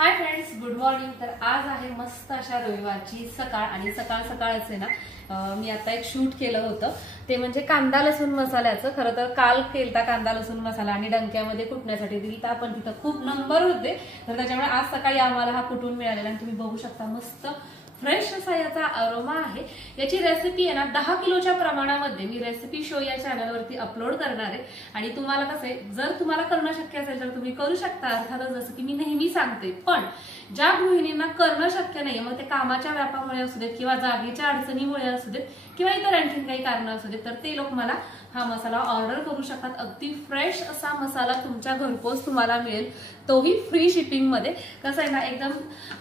Hi friends, good morning. तर आज आहे मस्त अशा रविवारची सकाळ आणि सकाळ सकाळच आहे ना, मी आता एक शूट केलं होतं ते म्हणजे कांदा लसूण मसाल्याचं। खरं तर काल केलता कांदा लसूण मसाला आणि डंक्यामध्ये कुटण्यासाठी दिली, तर पण तिथं खूप नंबर होते, तर त्याच्यामुळे आज सकाळी आम्हाला हा कुटून मिळालेला आणि तुम्ही बघू शकता मस्त फ्रेश असा याचा अरोमा आहे। याची रेसिपी आहे ना 10 किलोच्या प्रमाणामध्ये मी रेसिपी शो या चॅनलवरती अपलोड करणार आहे आणि तुम्हाला कसं आहे, जर तुम्हाला करणं शक्य असेल तर तुम्ही करू शकता। अर्थातच जसं की मी नेहमी सांगते, पण ज्या गृहिणींना करणं शक्य नाही, मग ते कामाच्या व्यापामुळे असू देत किंवा जागेच्या अडचणीमुळे असू देत किंवा इतर आणखीन काही कारणं असू देत, तर ते लोक मला हा मसाला ऑर्डर करू शकतात। अगदी फ्रेश असा मसाला तुमच्या घरपोच तुम्हाला मिळेल, तोही फ्री शिपिंग मध्ये। कसं आहे ना, एकदम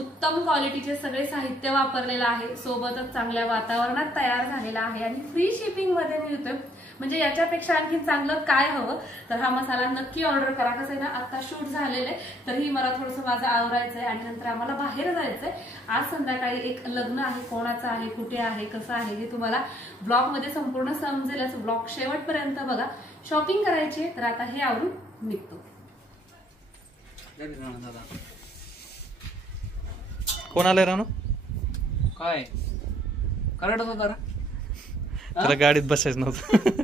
उत्तम क्वालिटीचे सगळे साहित्य वापरलेलं आहे, सोबतच चांगल्या वातावरणात तयार झालेला आहे आणि फ्री शिपिंग मध्ये मिळतोय। म्हणजे याच्यापेक्षा आणखी चांगलं काय हवं, तर हा मसाला नक्की ऑर्डर करा। कसं आहे ना, आता शूट झालेलं आहे, तरीही मला थोडंसं माझं आवरायचंय आणि नंतर आम्हाला बाहेर जायचंय। आज संध्याकाळी एक लग्न आहे, कोणाचं आहे, कुठे आहे, कसं आहे हे तुम्हाला ब्लॉग मध्ये संपूर्ण समजेलच। ब्लॉग शेवटपर्यंत बघा। शॉपिंग करायची तर आता हे आवरून निघतो। कोण आलंय रानू? काय करत होता रे? त्याला गाडीत बसायचं नव्हतं।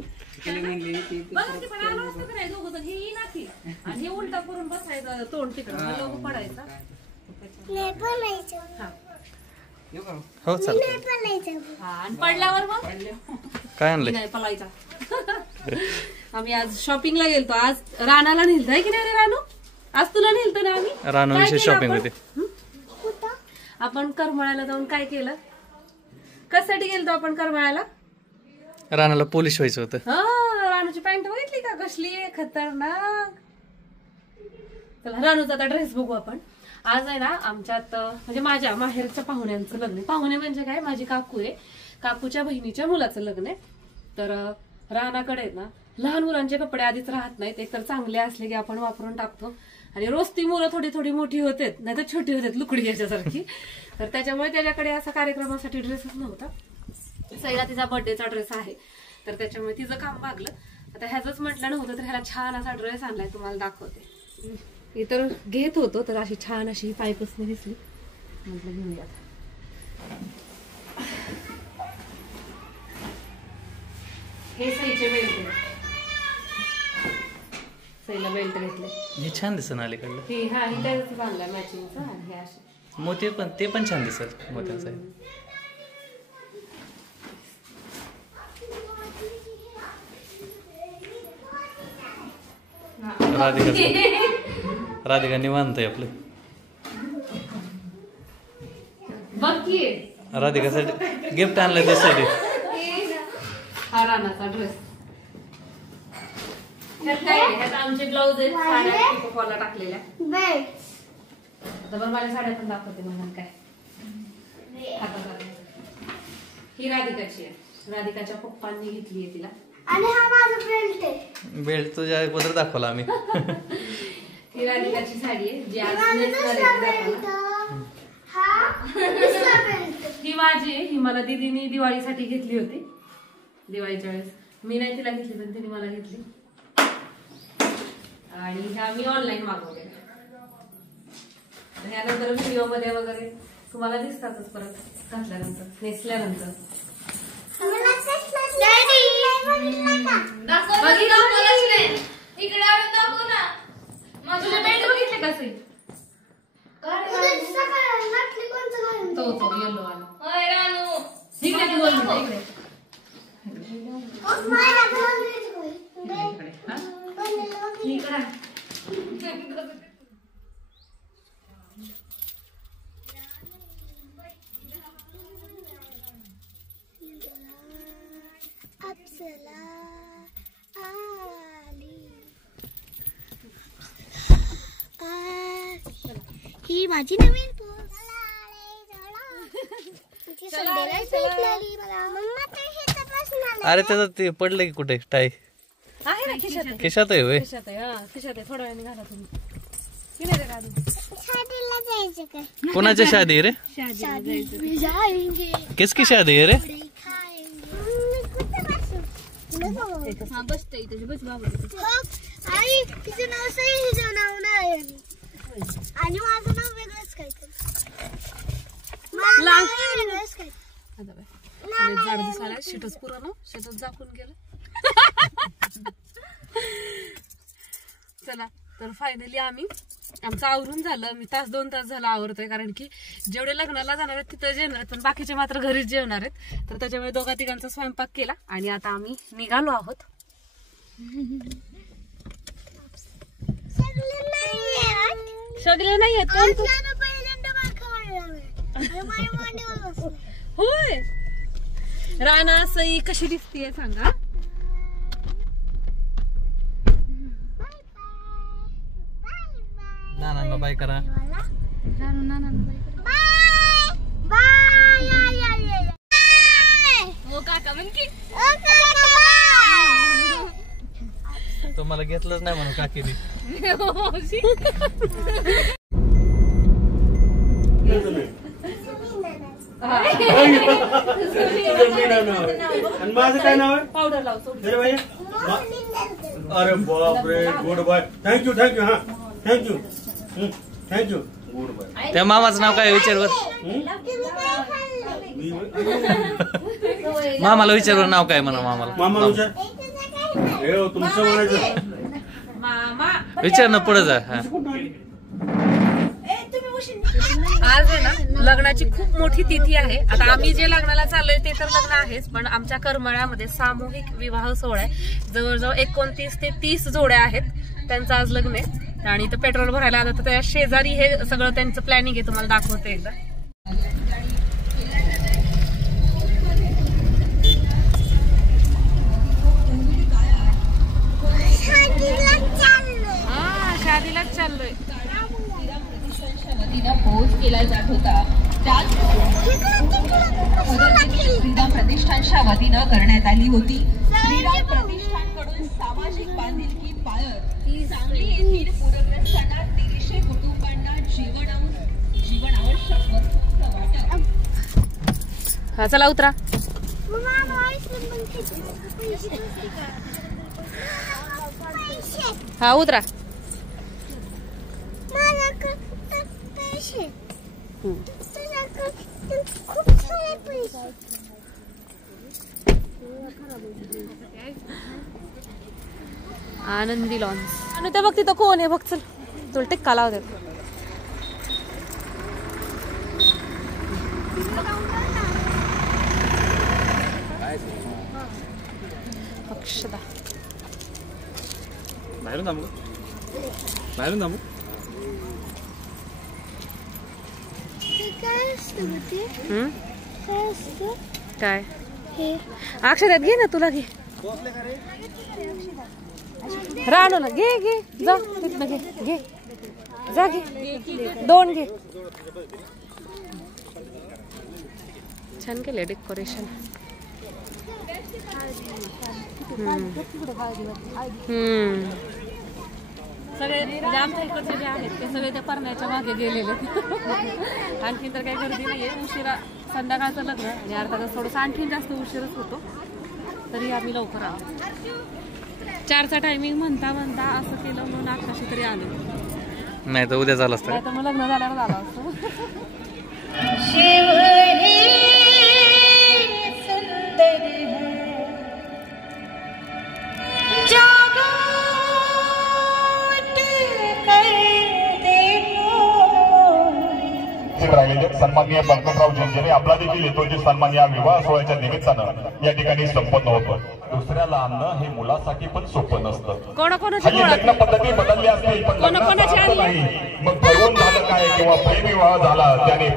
आणि उलटा करून बसायचं, तोंड तिकडं पडायचा। हो चालतंय। आणि पडल्यावर मग काय आणलंय? नाही पलायचा। आम्ही आज शॉपिंगला गेलतो, आज रानाला नेलतोय की नाही रे रानू? आज तुला नेलतो ना आम्ही? रानू विशेष शॉपिंग होते। आपण करमाळ्याला जाऊन काय केलं? कशासाठी गेलतो आपण करमाळ्याला? रानाला पोलीस व्हायचं होतं। हा, रानूची पॅन्ट बघितली का कसली आहे, खतरनाक। चला रानूचा आता ड्रेस बघू आपण। आज आहे ना आमच्यात म्हणजे माझ्या माहेरच्या पाहुण्यांचं लग्न आहे। पाहुणे म्हणजे काय, माझी काकू आहे, काकूच्या बहिणीच्या मुलाचं लग्न आहे। तर रानाकडे आहेत ना लहान मुलांचे कपडे आधीच राहत नाहीत, एक तर चांगले असले की आपण वापरून टाकतो आणि रोज ती मुलं थोडी थोडी मोठी होतात, नाही तर छोटी होतात लुकडी याच्यासारखी। तर त्याच्यामुळे त्याच्याकडे असा कार्यक्रमासाठी ड्रेसच नव्हता। सैला तिचा बर्थडेचा ड्रेस आहे, तर त्याच्यामुळे तिचं काम भागलं। आता ह्याच म्हटलं नव्हतं तर ह्याला छान असा ड्रेस आणलाय, तुम्हाला दाखवते। इतर घेत होतो तर अशी छान अशी पायपसने दिसली, म्हटलं घेऊया। हे सईचे बेल्ट, सईला बेल्ट घेतले, हे छान दिसन अलीकडलं। हे हा हे त्याच आणलाय मॅचिंगचा, आणि हे असे मोती पण ते पण छान दिसल मोत्यांचं। राधिका निवांत आहे आपलं। बघ राधिकासाठी गिफ्ट आणलंय त्यासाठी। हा रानाचा ड्रेस, ह्यात आमचे ब्लाऊज आहेत, साड्या पिकोफॉलला टाकलेल्या। आता बरं माझ्या साड्या पण दाखवते म्हणून काय। ही राधिकाची आहे, राधिकाच्या पप्पांनी घेतली आहे तिला। आणि हा माझा बेल्ट आहे। बेल्ट तुझ्या अगोदर दाखवला आम्ही। ही राधिकाची साडी आहे जी आज नेसणार आहे। ही माझी आहे, ही मला दीदीने दिवाळीसाठी घेतली होती, दिवाळीच्या वेळेस। मी नाही तिला घेतली पण तिने मला घेतली, आणि ह्या मी ऑनलाईन मागवले। ह्यानंतर व्हिडिओ मध्ये वगैरे तुम्हाला दिसतातच परत घातल्यानंतर, नेसल्यानंतर। तुझे बेल्ट बघितले का सई? तो येलो वाला इकडे इकडे ही माझी नवीन अरे त्याचं ते पडलं की कुठे टाय आहे ना खिशात, खिशात आहे होय? खिशात आहे, हा खिशात आहे। थोड्या वेळाने घाला तुम्ही। कोणाची शादी है रे? किसकी शादी है रे? हाँ बसते इथे बस बाबा आई तिचं नाव सई हिचं नाव नाही आणि माझं नाव वेगळं झाड दिसायला शेतच पुराण शेतच झाकून गेलं. चला तर फायनली आमचं आवरून झालं. मी 1-2 तास झालं आवरतोय, कारण की जेवढे लग्नाला जाणार आहेत तिथं जेवणार आहेत, पण बाकीचे मात्र घरीच जेवणार आहेत. तर त्याच्यामुळे 2-3 स्वयंपाक केला आणि आता आम्ही निघालो आहोत. सगळे नाही आहेत होय. राणा सई कशी दिसतीये सांगा. नानांना बाय करा. हो काका म्हण की तुम्हाला घेतलंच नाही म्हणून काकीने. आणि माझं काय नाव आहे? पावडर लावतो. अरे बापरे, गुड बाय. Thank you thank you. हा थँक्यू थँक्यू. Good bye. त्या मामाचं नाव काय विचारवर. मामाला विचारवर नाव काय म्हणा. मामा विचार. हे तुमचं म्हणायचं. मामा विचार ना पुढे जा. आज आहे ना लग्नाची खूप मोठी तिथी आहे. आता आम्ही जे लग्नाला चाललोय ते तर लग्न आहेच, पण आमच्या करमाळ्यामध्ये सामूहिक विवाह सोहळा आहे. जवळजवळ 29 ते 30 जोड्या आहेत. त्यांचं आज लग्न आहे आणि इथं पेट्रोल भरायला आलं तर त्या शेजारी हे सगळं त्यांचं प्लॅनिंग आहे. तुम्हाला दाखवते एकदा. शादीलाच चाललोय. पोच केला जात होता. त्याच श्रीराम प्रतिष्ठानच्या वतीनं करण्यात आली होती. श्रीराम प्रतिष्ठानकडून सामाजिक बांधिलकी पाळत सांगली येथील पूरग्रस्तांना 300 कुटुंबांना जीवन आवश्यक वस्तूंचं वाटप. हा चला उतरा. हा उतरा. आनंदी लॉन्स. आणि ते बघ तिथं कोण आहे बघ. चल तुला टिक्का लावते. अक्षदा बाहेरून थांबू. बाहेरून थांबू. काय अक्षरात घे ना. तुला घे. राणू ना घे घे जा तिथनं घे घे जा घे. 2 घे. छान केले डेकोरेशन. सगळे आमच्या इकडचे जे आहेत ते सगळे त्या परण्याच्या मागे गेलेले. आणखी तर काही गर्दी नाहीये. उशिरा संध्याकाळचं लग्न आणि अर्थातच थोडंसं आणखीन जास्त उशीरच होतो. तरी आम्ही लवकर आलो. 4चा टायमिंग म्हणता असं केलं म्हणून 11शी तरी आलो. नाही तर उद्या झालं असतं. नाही तर मग लग्न झाल्यावर झालं असतं. सन्माननीय पंकजराव झेंझेरे आपला देखील येतो जे सन्मान या विवाह सोहळ्याच्या निमित्तानं या ठिकाणी संपन्न होतो. दुसऱ्याला आणणं हे मुलासाठी पण सोपं नसतं. कोणाकोणाची लग्न पद्धती बदलल्या असतील पण लग्नाचं नाही. मग ठरवून झालं काय किंवा प्रेमविवाह झाला त्याने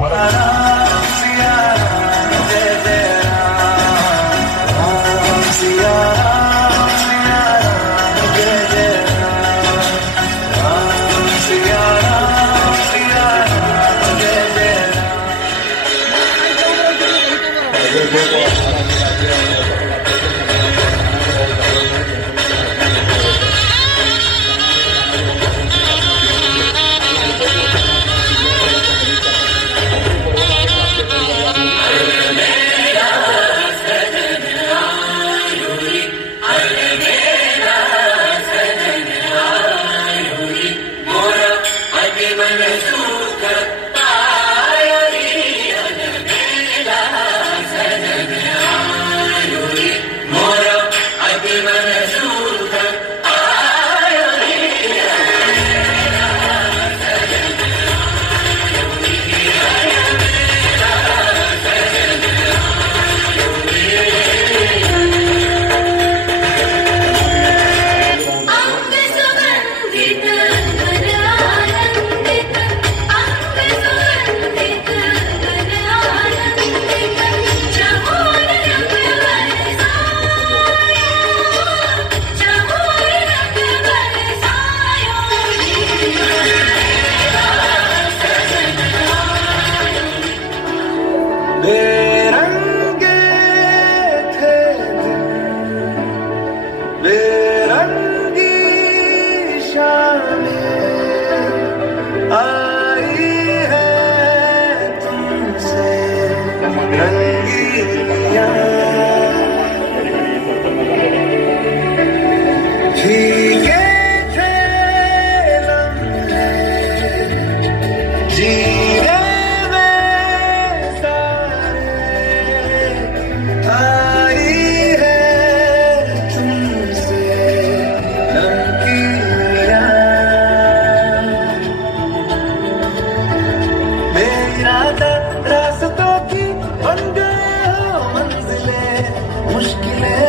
मुश्किलें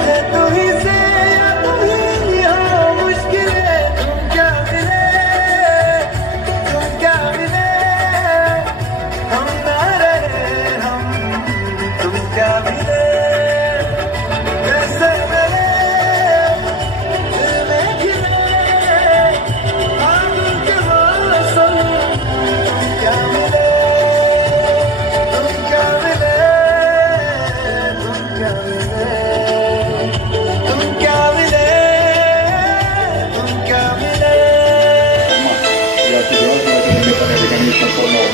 है तू ही से या तू ही हाँ मुश्किलें तुम क्या मिले हम ना रहे हम तुम क्या मिले कैसे मिले दिल में खिले आंखों के मौसम तुम क्या मिले तुम क्या मिले तुम क्या मिले तुम क्या मिले तुम क्या मिले या figurați-vă că ne mecanism în formă o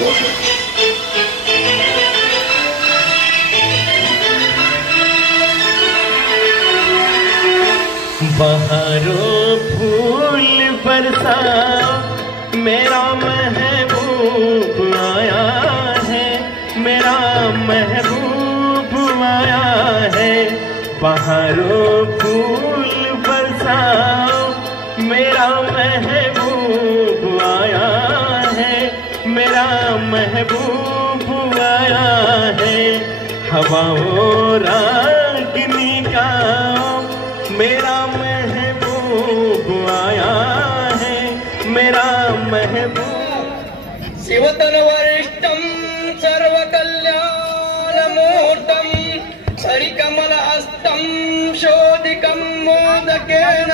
बहारों फूल बरसाओ मेरा महबूब आया है मेरा महबूब आया है बहारों फूल बरसाओ मेरा महबूब आया है मेरा महबूब आया है हवाओं रागनी गाओ मेरा महबूब आया है मेरा महबूब शिवतनवरिष्ठं सर्वकल्याणमूर्तं हरिकमलहस्तं शोधिकं मोदकेन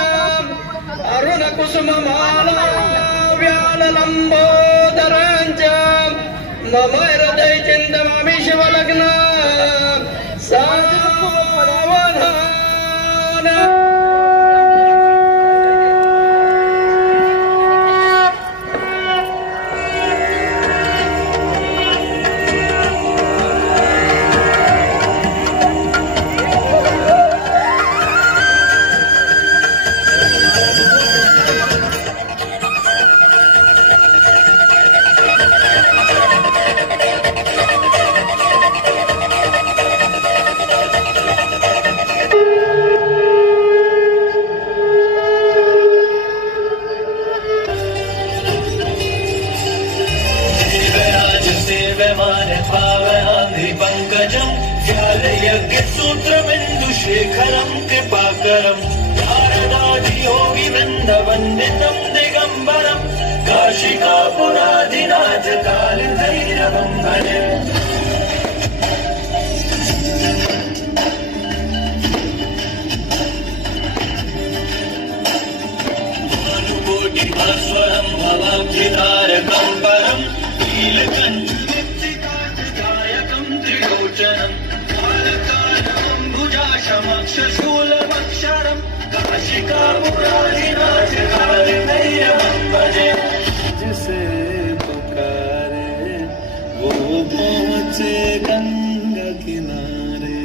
अरुणकुसुममाला व्याललम्बोदरं च मम हृदये चिन्तयामि शिवलग्न सावधान पंकजं व्यालयज्ञसूत्रमिन्दुशेखरं कृपाकरं नारदादियोगी वृन्दवन्दितं दिगम्बरं काशिकापुराधिनाथ कालभैरवं भजे भानुकोटिभास्वरं भवाब्धितारकं परं नीलकण्ठमुक्तिकान्तदायकं त्रिलोचनं कालकालमम्बुजाशमक्षशूलमक्षरं काशिकापुराधिनाथ कालभैरवं भजे जिसे पुकारे वो पहुँचे गंगा किनारे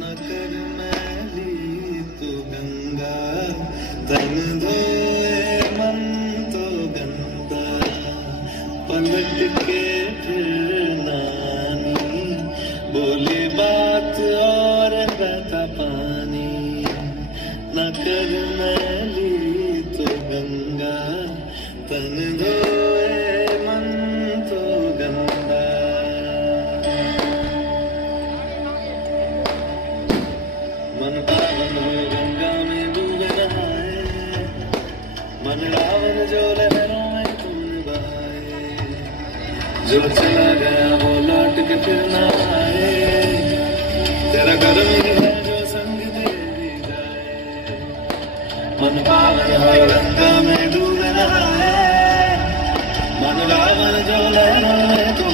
न कर मैली तो गंगा तन धोए मन तो गंदा पलट के फिर नानी बोले बात और बता पानी न कर मैली तो गंगा तन धोए मन तो गंदा मन पावन हो गंगा में डूबे नहाए मन रावण जो लहरों में तुम बहाए जो चला गया वो लौट के फिर ना आए तेरा कर्म ही है जो संग दे भी जाए मन पावन हो गंगा में डूबे नहाए मन रावण जो लहरों में तुम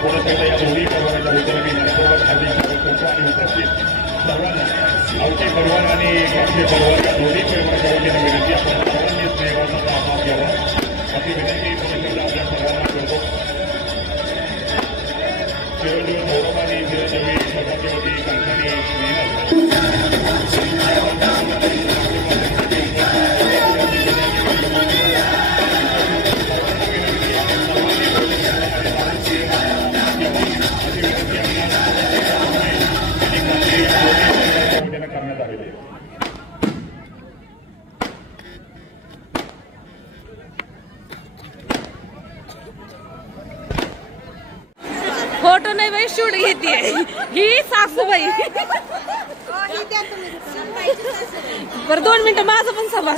पुन्हा एकदा या दोन्ही परवान्याच्या वतीने मी मनपूर्वक हार्दिक स्वागत करतो आणि उपस्थित सर्वांना आवटे परवान आणि गावचे परवान या दोन्ही परवान्याच्या वतीने विनंती आपण सर्वांनी स्नेहाचा आभार घ्यावा अशी विनंती पुन्हा आपल्या सर्वांना करतो. चिरंजीव गौरव आणि चिरंजीवी सर्वांच्या वती कंपनी करण्यात आलेली आहे. फोटो नाही बाई, शूट घेते ही सासूबाई. बरं 2 मिनिटं माझं पण सांभाळ.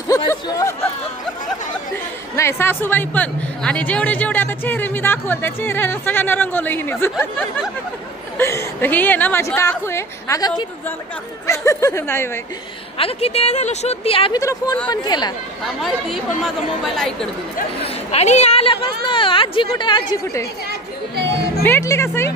नाही सासूबाई पण, आणि जेवढे आता चेहरे मी दाखवत त्या चेहऱ्याला सगळ्यांना रंगवलं हिनेच. तर ही आहे ना माझी काकू आहे. अगं किती झालं नाही बाई, अगं किती वेळ झालं शोधती. आम्ही तुला फोन पण केला माहिती, पण माझा मोबाईल आईकडे दिला. आणि आल्यापासून आजी कुठे आजी कुठे भेटली का सई.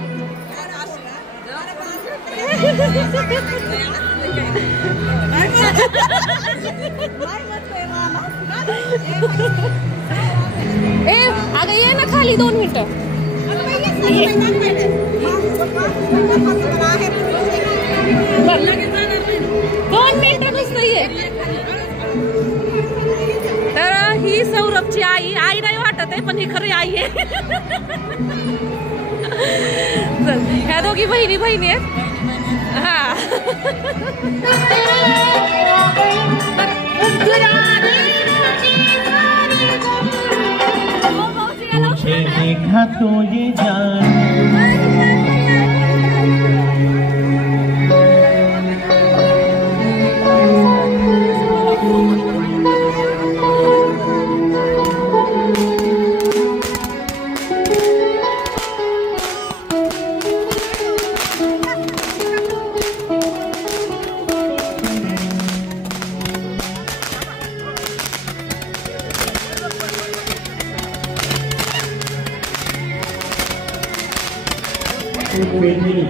ए अगं ये ना खाली 2 मिनिटं. 2 मिनिटं नुसतं ये. तर ही सौरभची आई नाही वाटत आहे, पण ही खरी आई आहे. चल ह्या दोघी बहिणी आहेत. हा देखा तो ये जान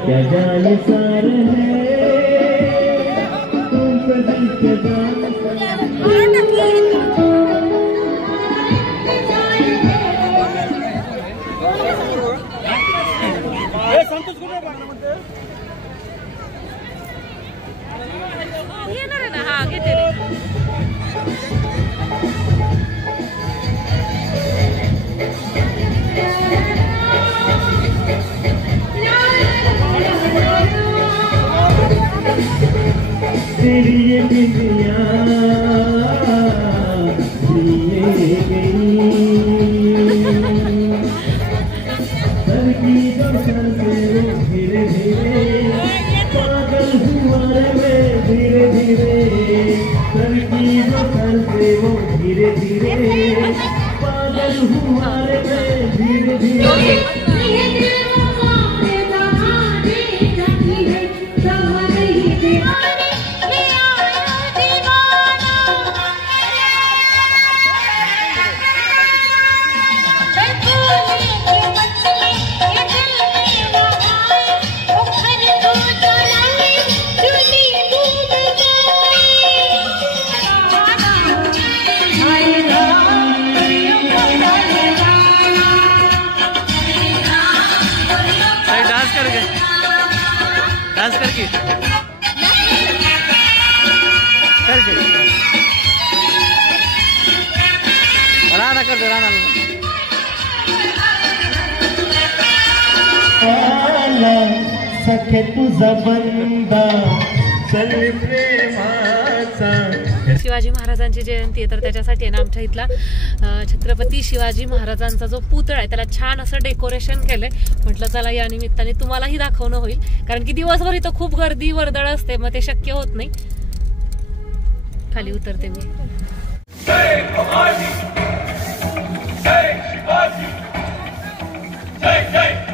क्या जाने सार है तुम कभी क्या जाने येणार आहे ना. हा घेते रे. तेरी ये दुनिया ले गई सर की दर्शन से धीरे धीरे पागल हुआ रे धीरे धीरे सर की दर्शन से वो धीरे धीरे पागल हुआ रे धीरे धीरे. डांस करके राणा कर दे राणा. सखे तुझा बंदा चल प्रेमाचा. शिवाजी महाराजांची जयंती आहे, तर त्याच्यासाठी आहे ना आमच्या इथला छत्रपती शिवाजी महाराजांचा जो पुतळा आहे त्याला छान असं डेकोरेशन केलंय. म्हटलं चला या निमित्ताने तुम्हालाही दाखवणं होईल, कारण की दिवसभर इथं खूप गर्दी वर्दळ असते, मग ते शक्य होत नाही. खाली उतरते मी. जय भवानी, जय शिवाजी, जय जय